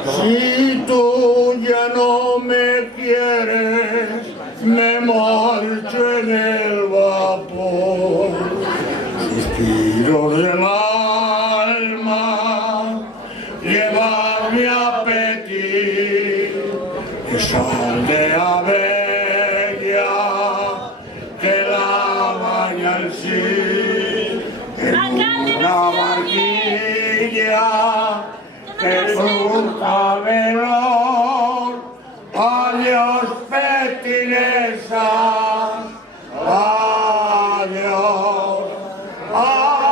Si tú ya no me quieres, me marcho en el vapor. Suspiros del alma, llevarme a Petit, esa aldea bella que la baña el Sil, en una barquilla que surca veloz. Adiós, Petinesa, adiós, adiós.